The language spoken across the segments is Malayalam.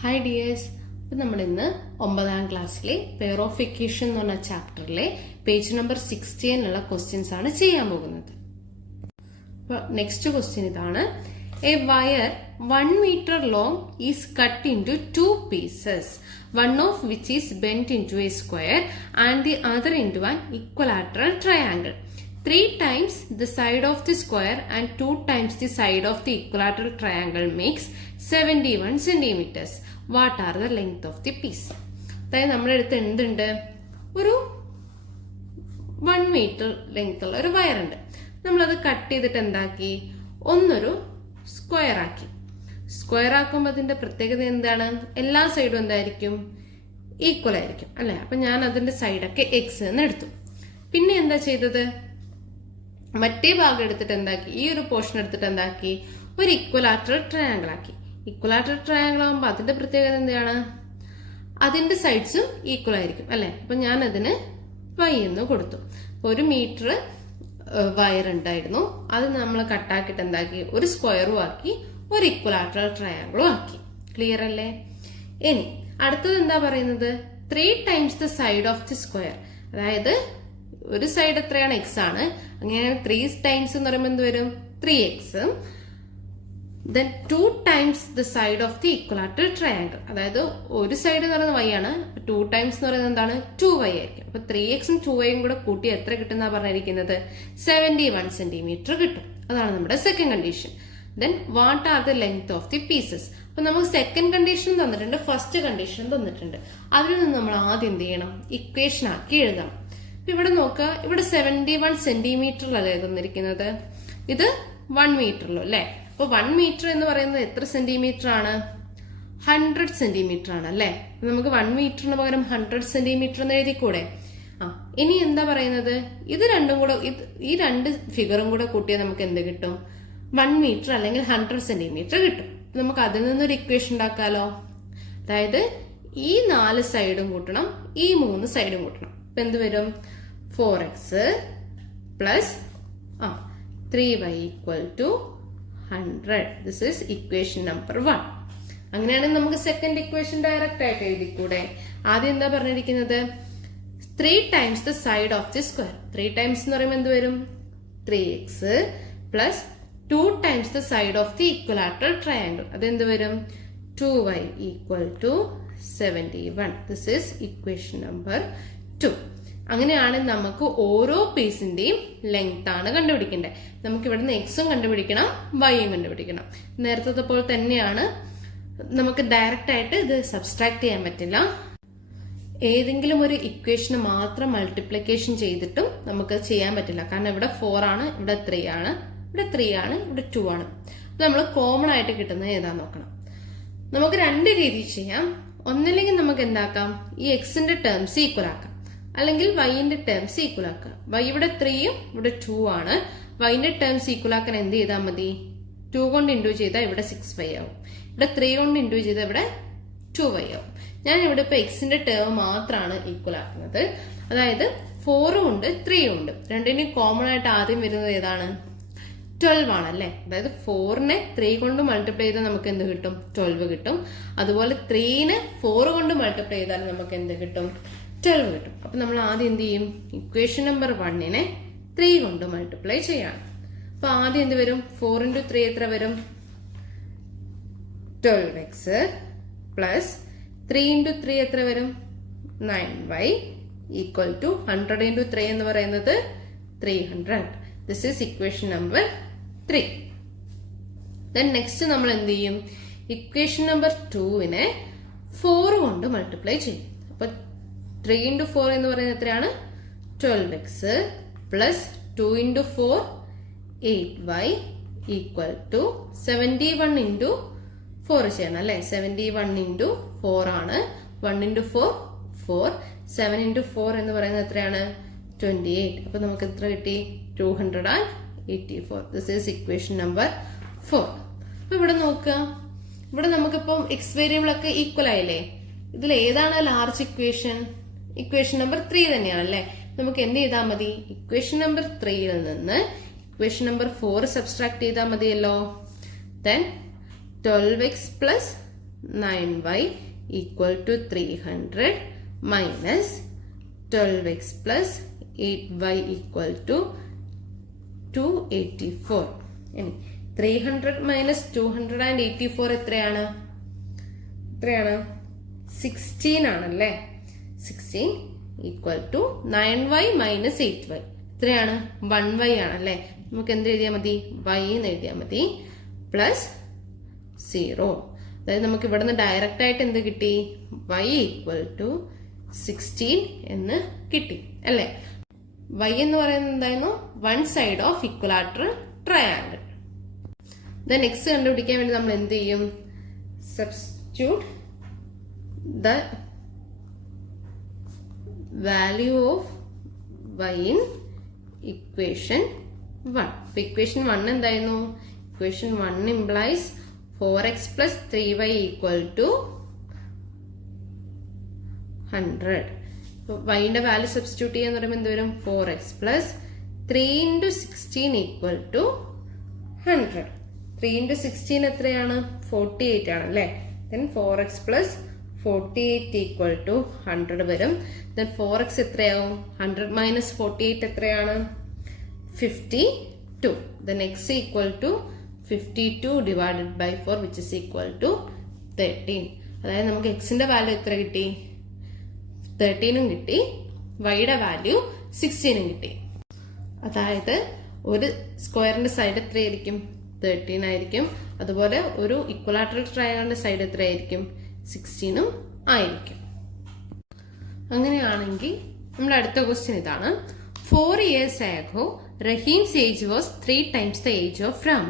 Hi dears. ഇപ്പം നമ്മൾ ഇന്ന് 9ാം ക്ലാസ്സിലെ പെയർ ഓഫ് ഇക്വേഷൻ എന്ന് പറഞ്ഞ ചാപ്റ്ററിലെ പേജ് നമ്പർ 16 ക്വസ്റ്റ്യൻസ് ആണ് ചെയ്യാൻ പോകുന്നത്. അപ്പോൾ നെക്സ്റ്റ് ക്വസ്റ്റ്യൻ ഇതാണ്. A wire 1 meter long is cut into 2 pieces, one of which is bent into a square and the other into an equilateral triangle. 3 times the side of the square and 2 times the side of the equilateral triangle makes 71 centimeters. What are the length of the piece? അതായത് നമ്മുടെ അടുത്ത് എന്തുണ്ട്? ഒരു 1 meter ലെങ്ത് ഉള്ള ഒരു വയറുണ്ട്. നമ്മളത് കട്ട് ചെയ്തിട്ട് എന്താക്കി? ഒന്നൊരു സ്ക്വയർ ആക്കി. സ്ക്വയർ ആക്കുമ്പോൾ അതിന്റെ പ്രത്യേകത എന്താണ്? എല്ലാ സൈഡും എന്തായിരിക്കും? ഈക്വൽ ആയിരിക്കും അല്ലെ? അപ്പൊ ഞാൻ അതിന്റെ സൈഡൊക്കെ എക്സ് എന്ന് എടുത്തു. പിന്നെ എന്താ ചെയ്തത്? മറ്റേ ഭാഗം എടുത്തിട്ട് എന്താക്കി? ഈ ഒരു പോർഷൻ എടുത്തിട്ട് എന്താക്കി? ഒരു ഇക്വലാറ്ററൽ ട്രയാങ്കിൾ ആക്കി. ഇക്വലാറ്ററൽ ട്രയാങ്കിൾ ആകുമ്പോൾ അതിന്റെ പ്രത്യേകത എന്താണ്? അതിന്റെ സൈഡ്സും ഈക്വൽ ആയിരിക്കും അല്ലെ? അപ്പൊ ഞാൻ അതിന് y എന്ന് കൊടുത്തു. 1 മീറ്റർ വയർ ഉണ്ടായിരുന്നു, അത് നമ്മൾ കട്ടാക്കിട്ട് എന്താക്കി? ഒരു സ്ക്വയറും ആക്കി, ഒരു ഇക്വലാറ്ററൽ ട്രയാങ്കിളും ആക്കി. ക്ലിയർ അല്ലേ? ഇനി അടുത്തത് എന്താ പറയുന്നത്? 3 times the side of the square. അതായത് ഒരു സൈഡ് എത്രയാണ്? എക്സ് ആണ്. അങ്ങനെ 3 times എന്ന് പറയുമ്പോൾ എന്ത് വരും? 3x. then 2 times the side of the equilateral triangle. അതായത് ഒരു സൈഡ് എന്ന് പറയുന്നത് y ആണ്, 2 times എന്ന് പറയുന്നത് എന്താണ്? 2y ആയിരിക്കും. അപ്പൊ 3xും 2yയും കൂടെ കൂട്ടി എത്ര കിട്ടുന്ന പറഞ്ഞിരിക്കുന്നത്? 71 centimeter കിട്ടും. അതാണ് നമ്മുടെ second condition. then what are the length of the pieces? അപ്പൊ നമുക്ക് സെക്കൻഡ് കണ്ടീഷൻ തന്നിട്ടുണ്ട്, ഫസ്റ്റ് കണ്ടീഷൻ തന്നിട്ടുണ്ട്. അതിൽ നിന്ന് നമ്മൾ ആദ്യം എന്ത് ചെയ്യണം? ഇക്വേഷൻ ആക്കി എഴുതണം. ഇവിടെ നോക്കുക, ഇവിടെ 71 സെന്റിമീറ്ററിലല്ലേ തന്നിരിക്കുന്നത്, ഇത് 1 മീറ്ററിലോ അല്ലെ? അപ്പൊ 1 മീറ്റർ എന്ന് പറയുന്നത് എത്ര സെന്റിമീറ്റർ ആണ്? 100 സെന്റിമീറ്റർ ആണ് അല്ലെ? നമുക്ക് 1 മീറ്ററിന് പകരം 100 സെന്റിമീറ്റർ എന്ന് എഴുതിക്കൂടെ? ഇനി എന്താ പറയുന്നത്? ഇത് രണ്ടും കൂടെ, ഈ രണ്ട് ഫിഗറും കൂടെ കൂട്ടിയാൽ നമുക്ക് എന്ത് കിട്ടും? 1 മീറ്റർ അല്ലെങ്കിൽ 100 സെന്റിമീറ്റർ കിട്ടും. നമുക്ക് അതിൽ നിന്നൊരു ഇക്വേഷൻ ഉണ്ടാക്കാലോ. അതായത് ഈ 4 സൈഡും കൂട്ടണം, ഈ 3 സൈഡും കൂട്ടണം. അപ്പൊ എന്ത് വരും? 4x plus 3y equal to 100. This is equation number 1. അങ്ങനെയാണെങ്കിൽ നമുക്ക് സെക്കൻഡ് ഇക്വേഷൻ ഡയറക്റ്റ് ആയിട്ട് എഴുതിക്കൂടെ? ആദ്യം എന്താ പറഞ്ഞിരിക്കുന്നത്? 3 times the side of the square. 3 times എന്ന് പറയുമ്പോൾ എന്ത് വരും? 3x plus 2 times the side of the equilateral triangle. അതെന്ത് വരും? 2y equal to 71. This is equation number 2. അങ്ങനെയാണ് നമുക്ക് ഓരോ പീസിന്റെയും ലെങ്ത് ആണ് കണ്ടുപിടിക്കേണ്ടത്. നമുക്ക് ഇവിടുന്ന് എക്സും കണ്ടുപിടിക്കണം, വൈയും കണ്ടുപിടിക്കണം. നേരത്തെ പോലെ തന്നെയാണ്, നമുക്ക് ഡയറക്റ്റ് ആയിട്ട് ഇത് സബ്സ്ട്രാക്ട് ചെയ്യാൻ പറ്റില്ല. ഏതെങ്കിലും ഒരു ഇക്വേഷന് മാത്രം മൾട്ടിപ്ലിക്കേഷൻ ചെയ്തിട്ടും നമുക്ക് ചെയ്യാൻ പറ്റില്ല. കാരണം ഇവിടെ 4 ആണ്, ഇവിടെ 3 ആണ്, ഇവിടെ 3 ആണ്, ഇവിടെ 2 ആണ്. നമ്മൾ കോമൺ ആയിട്ട് കിട്ടുന്നത് ഏതാന്ന് നോക്കണം. നമുക്ക് 2 രീതിയിൽ ചെയ്യാം. ഒന്നില്ലെങ്കിൽ നമുക്ക് എന്താക്കാം? ഈ എക്സിന്റെ ടേംസ് ഈക്വൽ ആക്കാം, അല്ലെങ്കിൽ വൈന്റെ ടേംസ് ഈക്വൽ ആക്കാം. വൈ ഇവിടെ 3യും ഇവിടെ 2 ആണ്. വൈന്റെ ടേംസ് ഈക്വൽ ആക്കാൻ എന്ത് ചെയ്താൽ മതി? 2 കൊണ്ട് ഇൻഡു ചെയ്താൽ ഇവിടെ 6y ആവും. ഇവിടെ 3 കൊണ്ട് ഇൻഡു ചെയ്താൽ ഇവിടെ 2y ആവും. ഞാൻ ഇവിടെ ഇപ്പൊ എക്സിന്റെ ടേം മാത്രമാണ് ഈക്വൽ ആക്കുന്നത്. അതായത് 4 ഉണ്ട് 3 ഉണ്ട്. രണ്ടിനും കോമൺ ആയിട്ട് ആദ്യം വരുന്നത് ഏതാണ്? 12 ആണല്ലേ? അതായത് 4നെ 3 കൊണ്ട് മൾട്ടിപ്ലൈ ചെയ്താൽ നമുക്ക് എന്ത് കിട്ടും? 12 കിട്ടും. അതുപോലെ 3നെ 4 കൊണ്ട് മൾട്ടിപ്ലൈ ചെയ്താൽ നമുക്ക് എന്ത് കിട്ടും? 12 കിട്ടും. അപ്പൊ നമ്മൾ ആദ്യം എന്ത് ചെയ്യും? ഇക്വേഷൻ നമ്പർ 1നെ 3 കൊണ്ട് മൾട്ടിപ്ലൈ ചെയ്യാണ്. അപ്പൊ ആദ്യം എന്ത് വരും? 4 into 3 എത്ര വരും? 12x പ്ലസ് 3 into 3 എത്ര വരും? 9y ഈക്വൽ ടു 100 into 3 എന്ന് പറയുന്നത് 300. This is equation number 3. Then next നമ്മൾ എന്ത് ചെയ്യും? ഇക്വേഷൻ നമ്പർ 2നെ 4 കൊണ്ട് മൾട്ടിപ്ലൈ ചെയ്യും. അപ്പൊ 3 into 4 എന്ന് പറയുന്നത് എത്രയാണ്? 12x plus 2 into 4 8y equal to 71 into 4 ചെയ്യണം അല്ലെ? 71 into 4 ആണ്. 1 into 4 4, 7 into 4 എന്ന് പറയുന്നത് എത്രയാണ്? 28. അപ്പൊ നമുക്ക് എത്ര കിട്ടി? 284. This is equation number 4. അപ്പൊ ഇവിടെ നോക്കുക, ഇവിടെ നമുക്കിപ്പം എക്സ് വേരിയബിൾ ഒക്കെ ഈക്വൽ ആയില്ലേ? ഇതിൽ ഏതാണ് ലാർജ് ഇക്വേഷൻ? ഇക്വേഷൻ നമ്പർ 3 തന്നെയാണ് അല്ലെ? നമുക്ക് എന്ത് ചെയ്താൽ മതി? ഇക്വേഷൻ നമ്പർ 3യിൽ നിന്ന് ഇക്വേഷൻ നമ്പർ 4 സബ്സ്ട്രാക്ട് ചെയ്താൽ മതിയല്ലോ. Then 12x plus 9y equal to 300 minus 12x plus 8y equal to 284. ഇനി 300 minus 284 എത്രയാണ്? 16 ആണല്ലേ. 16 equal to 9y minus 8y എത്രയാണ്? 1y ആണല്ലേ. നമുക്ക് എന്ത് എഴുതിയാൽ മതി? y എന്ന് എഴുതിയാൽ മതി. പ്ലസ് 0. അതായത് നമുക്ക് ഇവിടെ നിന്ന് ഡയറക്റ്റ് ആയിട്ട് എന്ത് കിട്ടി? y ഈക്വൽ ടു 16 എന്ന് കിട്ടി അല്ലേ. y എന്ന് പറയുന്നത് എന്തായിരുന്നു? One side of equilateral triangle. Then x കണ്ടുപിടിക്കാൻ വേണ്ടി നമ്മൾ എന്ത് ചെയ്യും? Substitute the value of y in equation 1. അപ്പൊ ഇക്വേഷൻ 1 എന്തായിരുന്നു? Equation 1 implies 4x plus 3y equal to 100. വൈന്റെ വാല്യൂ സബ്സ്റ്റിറ്റ്യൂട്ട് ചെയ്യാന്ന് പറയുമ്പോൾ എന്ത് വരും? 4x plus 3 into 16 equal to 100. 3 into 16 എത്രയാണ്? 48 ആണ് അല്ലേ. then 4x plus 48 equal to 100 വരും. then 4x എത്രയാവും? 100 minus 48 എത്രയാണ്? 52. then x equal to 52 divided by 4 which is equal to 13. അതായത് നമുക്ക് എക്സിന്റെ വാല്യൂ എത്ര കിട്ടി? 13 കിട്ടി. വൈയുടെ വാല്യൂ 16 കിട്ടി. അതായത് ഒരു സ്ക്വയറിന്റെ സൈഡ് എത്രയായിരിക്കും? 13 ആയിരിക്കും. അതുപോലെ ഒരു ഇക്വലാറ്ററൽ ട്രയാങ്കിളിന്റെ സൈഡ് എത്രയായിരിക്കും? 16 ആയിരിക്കും. അങ്ങനെയാണെങ്കിൽ നമ്മുടെ അടുത്ത ക്വസ്റ്റ്യൻ ഇതാണ്. 4 years ago, Rahim's age was 3 times the age of Ram.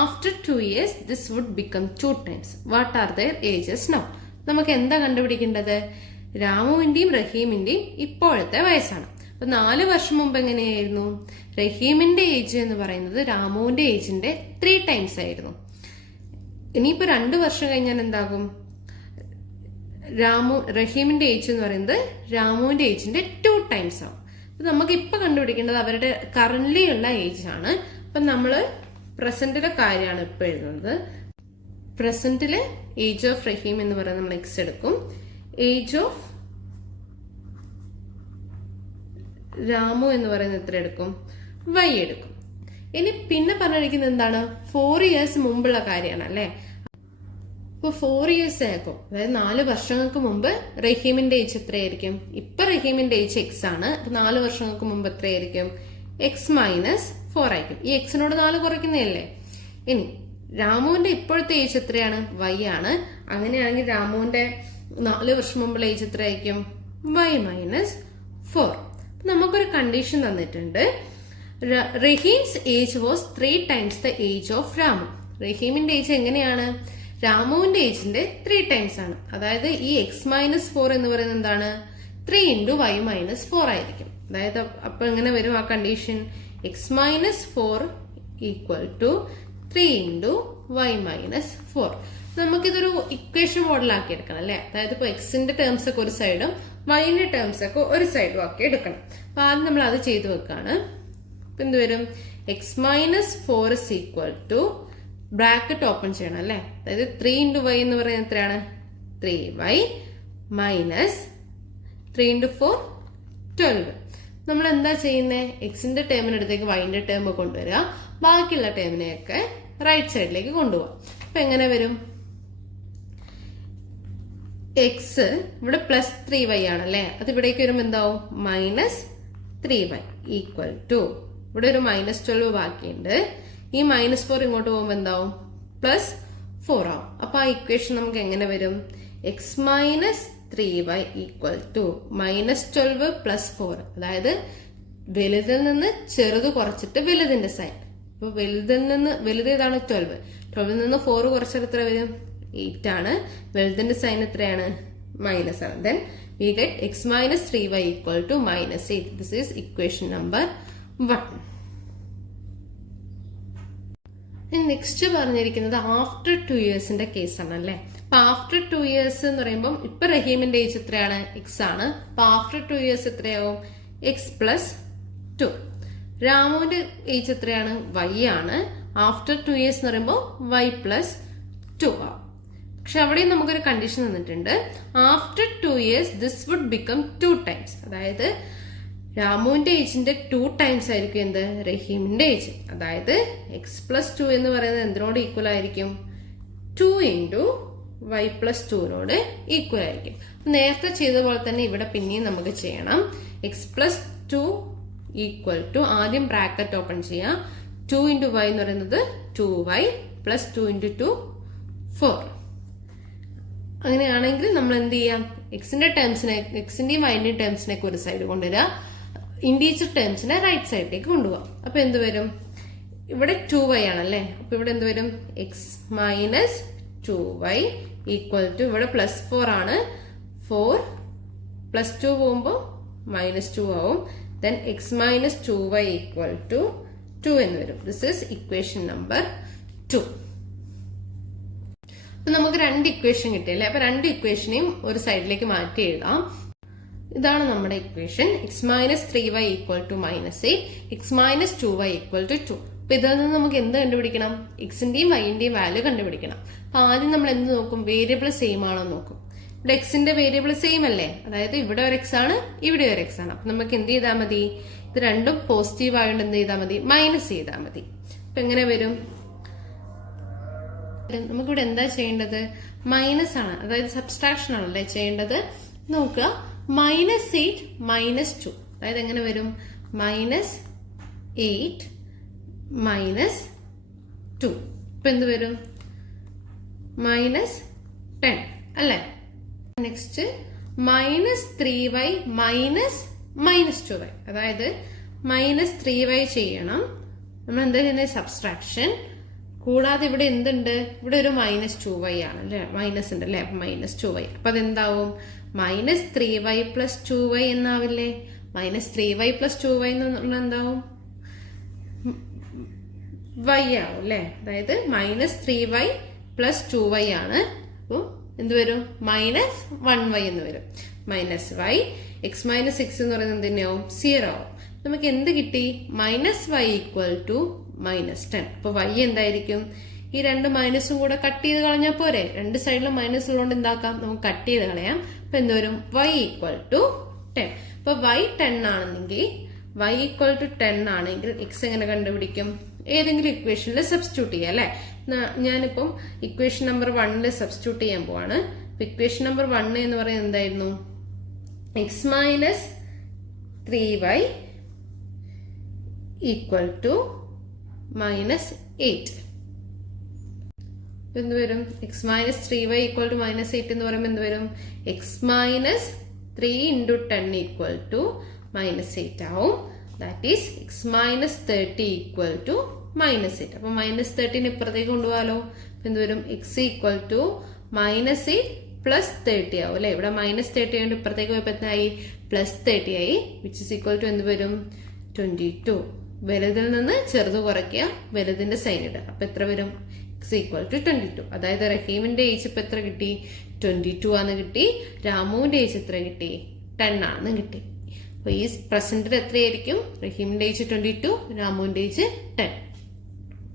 After 2 years, this would become 2 times. What are their ages now? നമുക്ക് എന്താ കണ്ടുപിടിക്കേണ്ടത്? രാമുവിന്റെയും റഹീമിന്റെയും ഇപ്പോഴത്തെ വയസ്സാണ്. അപ്പൊ 4 വർഷം മുമ്പ് എങ്ങനെയായിരുന്നു? റഹീമിന്റെ ഏജ് എന്ന് പറയുന്നത് രാമുവിന്റെ ഏജിന്റെ 3 ടൈംസ് ആയിരുന്നു. ഇനിയിപ്പോ 2 വർഷം കഴിഞ്ഞാൽ എന്താകും? റഹീമിന്റെ ഏജ് എന്ന് പറയുന്നത് രാമുവിന്റെ ഏജിന്റെ 2 ടൈംസ് ആവും. അപ്പൊ നമുക്ക് ഇപ്പൊ കണ്ടുപിടിക്കേണ്ടത് അവരുടെ കറന്റ്ലി ഉള്ള ഏജ് ആണ്. അപ്പൊ നമ്മള് പ്രസന്റിലെ കാര്യമാണ് ഇപ്പൊ എഴുതുന്നത്. പ്രസന്റിലെ ഏജ് ഓഫ് റഹീം എന്ന് പറയുന്നത് നമ്മൾ എക്സ് എടുക്കും. ഏജ് ഓഫ് രാമു എന്ന് പറയുന്നത് എത്ര എടുക്കും? വൈ എടുക്കും. ഇനി പിന്നെ പറഞ്ഞിരിക്കുന്നത് എന്താണ്? 4 years മുമ്പുള്ള കാര്യമാണ് അല്ലെ. ഇപ്പൊ 4 years ആകും, അതായത് 4 വർഷങ്ങൾക്ക് മുമ്പ് റഹീമിന്റെ ഏജ് എത്രയായിരിക്കും? ഇപ്പൊ റഹീമിന്റെ ഏജ് എക്സ് ആണ്. 4 വർഷങ്ങൾക്ക് മുമ്പ് എത്രയായിരിക്കും? എക്സ് മൈനസ് 4 ആയിരിക്കും. ഈ എക്സിനോട് 4 കുറയ്ക്കുന്നതല്ലേ. ഇനി രാമുവിന്റെ ഇപ്പോഴത്തെ ഏജ് എത്രയാണ്? വൈ ആണ്. അങ്ങനെയാണെങ്കിൽ രാമുവിന്റെ 4 വർഷം മുമ്പുള്ള ഏജ് എത്രയായിരിക്കും? Y minus 4. നമുക്കൊരു കണ്ടീഷൻ തന്നിട്ടുണ്ട്. Rahim's age was 3 times the age of Ramu. റഹീമിന്റെ ഏജ് എങ്ങനെയാണ്? രാമുവിന്റെ ഏജിന്റെ 3 ടൈംസ് ആണ്. അതായത് ഈ എക്സ് മൈനസ് 4 എന്ന് പറയുന്നത് എന്താണ്? 3 into y മൈനസ് 4 ആയിരിക്കും. അതായത് അപ്പൊ എങ്ങനെ വരും ആ condition? X minus 4 equal to 3 into y minus 4. നമുക്കിതൊരു ഇക്വേഷൻ മോഡലാക്കി എടുക്കണം അല്ലെ. അതായത് ഇപ്പൊ എക്സിന്റെ ടേംസ് ഒക്കെ ഒരു സൈഡും വൈന്റെ ടേംസ് ഒക്കെ ഒരു സൈഡും ആക്കി എടുക്കണം. അപ്പൊ ആദ്യം നമ്മൾ അത് ചെയ്തു വെക്കാണ്. അപ്പൊ എന്ത് വരും? X minus 4 is equal to bracket open ചെയ്യണം അല്ലെ. അതായത് 3 into y എന്ന് പറയുന്നത് എത്രയാണ്? 3y minus 3 into 4 12. നമ്മൾ എന്താ ചെയ്യുന്നത്? എക്സിന്റെ ടേമിനടുത്തേക്ക് വൈന്റെ ടേം കൊണ്ടുവരിക, ബാക്കിയുള്ള ടേമിനെയൊക്കെ റൈറ്റ് സൈഡിലേക്ക് കൊണ്ടുപോകാം. അപ്പൊ എങ്ങനെ വരും? എക്സ് ഇവിടെ പ്ലസ് 3y ആണല്ലേ. അത് ഇവിടേക്ക് വരുമ്പോൾ എന്താവും? മൈനസ് 3y ഈക്വൽ ടു ഇവിടെ ഒരു മൈനസ് 12 ബാക്കിയുണ്ട്. ഈ മൈനസ് 4 ഇങ്ങോട്ട് പോകുമ്പോൾ എന്താവും? പ്ലസ് 4 ആവും. അപ്പൊ ആ ഇക്വേഷൻ നമുക്ക് എങ്ങനെ വരും? X minus 3y equal to minus 12 plus 4. അതായത് വലുതിൽ നിന്ന് ചെറുത് കുറച്ചിട്ട് വലുതിന്റെ സൈൻ. അപ്പൊ വലുത് ഏതാണ്? 12. 12 നിന്ന് 4 കുറച്ചിട്ട് എത്ര വരും? 8 ആണ്. വലുതിന്റെ സൈൻ എത്രയാണ്? മൈനസ് ആണ്. Then we get x minus 3y equal to minus 8. This is equation number 1. Next പറഞ്ഞിരിക്കുന്നത് ആഫ്റ്റർ 2 ഇയേഴ്സിന്റെ കേസാണ് അല്ലെ. അപ്പൊ ആഫ്റ്റർ 2 ഇയേഴ്സ് എന്ന് പറയുമ്പോൾ ഇപ്പൊ റഹീമിന്റെ ഏജ് എത്രയാണ്? എക്സ് ആണ്. അപ്പൊ ആഫ്റ്റർ 2 ഇയേഴ്സ് എത്രയാവും? X plus 2. രാമുവിന്റെ ഏജ് എത്രയാണ്? വൈ ആണ്. ആഫ്റ്റർ 2 ഇയേഴ്സ് എന്ന് പറയുമ്പോൾ വൈ പ്ലസ് 2 ആവും. പക്ഷെ അവിടെയും നമുക്കൊരു കണ്ടീഷൻ തന്നിട്ടുണ്ട്. After 2 years this would become 2 times. അതായത് രാമുവിന്റെ ഏജിന്റെ 2 times ആയിരിക്കും എന്ത്, റഹീമിന്റെ ഏജ്. അതായത് x+2 എന്ന് പറയുന്നത് എന്തിനോട് ഈക്വൽ ആയിരിക്കും, 2 into y+2നോട് ഈക്വൽ ആയിരിക്കും. നേരത്തെ ചെയ്ത പോലെ തന്നെ ഇവിടെ പിന്നെയും നമുക്ക് ചെയ്യണം. x+2 ഈക്വൽ ടു, ആദ്യം ബ്രാക്കറ്റ് ഓപ്പൺ ചെയ്യാം, 2 into y എന്ന് പറയുന്നത് 2y plus 2 into 2 4. അങ്ങനെയാണെങ്കിൽ നമ്മൾ എന്ത് ചെയ്യാം, എക്സിന്റെയും വൈന്റെയും ടേംസിനൊക്കെ ഒരു സൈഡ് കൊണ്ടുവരിക, ഇൻഡീജർ ടേംസിനെ റൈറ്റ് സൈഡിലേക്ക് കൊണ്ടുപോകാം. അപ്പൊ എന്ത് വരും, ഇവിടെ 2y ആണല്ലേ, അപ്പൊ ഇവിടെ എന്ത് വരും, x minus 2y equal to, ഇവിടെ +4 ആണ്, 4 + 2 പോകുമ്പോൾ -2 ആവും. then x minus 2y equal to 2 എന്ന് വരും. This is equation number 2. അപ്പൊ നമുക്ക് 2 ഇക്വേഷൻ കിട്ടിയല്ലേ. അപ്പൊ 2 ഇക്വേഷനെയും ഒരു സൈഡിലേക്ക് മാറ്റി എഴുതാം. ഇതാണ് നമ്മുടെ equation. x minus 3y equal to -8, x minus 2y equal to 2. അപ്പൊ ഇതിൽ നിന്ന് നമുക്ക് എന്ത് കണ്ടുപിടിക്കണം, എക്സിന്റെയും വൈന്റെയും വാല്യൂ കണ്ടുപിടിക്കണം. അപ്പൊ ആദ്യം നമ്മൾ എന്ത് നോക്കും, വേരിയബിൾ സെയിം ആണോ നോക്കും. ഇവിടെ എക്സിന്റെ വേരിയബിൾ സെയിം അല്ലേ, അതായത് ഇവിടെ ഒരു എക്സ് ആണ്, ഇവിടെ ഒരു എക്സ് ആണ്. അപ്പൊ നമുക്ക് എന്ത് ചെയ്താൽ മതി, ഇത് രണ്ടും പോസിറ്റീവ് ആയതുകൊണ്ട് എന്ത് ചെയ്താൽ മതി, മൈനസ് ചെയ്താൽ മതി. അപ്പൊ എങ്ങനെ വരും, നമുക്കിവിടെ എന്താ ചെയ്യേണ്ടത്, മൈനസ് ആണ്, അതായത് സബ്സ്ട്രാക്ഷൻ ആണല്ലേ ചെയ്യേണ്ടത്. നോക്കുക, -8 - 2, അതായത് എങ്ങനെ വരും, -8 - 2. ഇപ്പൊ എന്ത് വരും, -10 അല്ലേ. നെക്സ്റ്റ് -3y -2y, അതായത് -3y ചെയ്യണം. നമ്മൾ എന്താ ചെയ്യുന്നത്, സബ്സ്ട്രാക്ഷൻ. കൂടാതെ ഇവിടെ എന്തുണ്ട്, ഇവിടെ ഒരു -2y ആണ് അല്ലെ, മൈനസ് ഉണ്ട് അല്ലെ, അപ്പൊ -2y. അപ്പൊ അതെന്താവും, -3y + 2y എന്നാവില്ലേ. -3y + 2y എന്ന് പറഞ്ഞാൽ എന്താവും, y ആവും അല്ലെ. അതായത് -3y + 2y ആണ്. അപ്പൊ എന്ത് വരും, -1y എന്ന് വരും. -y, x - 6 എന്ന് പറയുന്നത് എന്തിനാവും, 0 ആവും. നമുക്ക് എന്ത് കിട്ടി, -y ഈക്വൽ ടു -10. അപ്പൊ y എന്തായിരിക്കും, ഈ 2 മൈനസും കൂടെ കട്ട് ചെയ്ത് കളഞ്ഞാൽ പോരെ, 2 സൈഡിലും മൈനസ് ഉള്ളതുകൊണ്ട് എന്താക്കാം, നമുക്ക് കട്ട് ചെയ്ത് കളയാം. അപ്പൊ എന്ത് വരും, y ഈക്വൽ ടു 10. അപ്പൊ y 10 ആണെങ്കിൽ, y ഈക്വൽ ടു 10 ആണെങ്കിൽ x എങ്ങനെ കണ്ടുപിടിക്കും, ഏതെങ്കിലും ഇക്വേഷനിൽ സബ്സ്റ്റിറ്റ്യൂട്ട് ചെയ്യാം അല്ലെ. ഞാനിപ്പം ഇക്വേഷൻ നമ്പർ 1 സബ്സ്റ്റിറ്റ്യൂട്ട് ചെയ്യാൻ പോവാണ്. ഇക്വേഷൻ നമ്പർ 1 എന്ന് പറയുന്നത് എന്തായിരുന്നു, x minus 3y equal to -8. എന്ത് വരും, x minus 3y equal to -8 എന്ന് പറയുമ്പോൾ എന്ത് വരും, x minus 3 into 10 equal to -8 ആവും. That is x minus 30 equal to -8. അപ്പൊ -30 ഇപ്പുറത്തേക്ക് കൊണ്ടുപോകാലോ. എന്ത് വരും, x ഈക്വൽ ടു -8 + 30 ആവും അല്ലെ. ഇവിടെ -30 ആയതുകൊണ്ട് ഇപ്പുറത്തേക്ക് പോയപ്പോ എത്രയായി, +30 ആയി. വിച്ച് ഇസ് ഈക്വൽ ടു എന്ത് വരും, 22. വലുതിൽ നിന്ന് ചെറുത് കുറയ്ക്കുക, വലുതിന്റെ സൈൻ ഇടുക. അപ്പൊ എത്ര വരും, x ഈക്വൽ ടു 22. അതായത് റഹീമിന്റെ ഏജ് ഇപ്പൊ എത്ര കിട്ടി, 22 ആണെന്ന് കിട്ടി. രാമുവിന്റെ ഏജ് എത്ര കിട്ടി, 10 ആണെന്ന് കിട്ടി. അപ്പൊ ഈ പ്രസന്റിൽ എത്രയായിരിക്കും, റഹീമിന്റെ ഏജ് 22, രാമുവിന്റെ ഏജ് 10.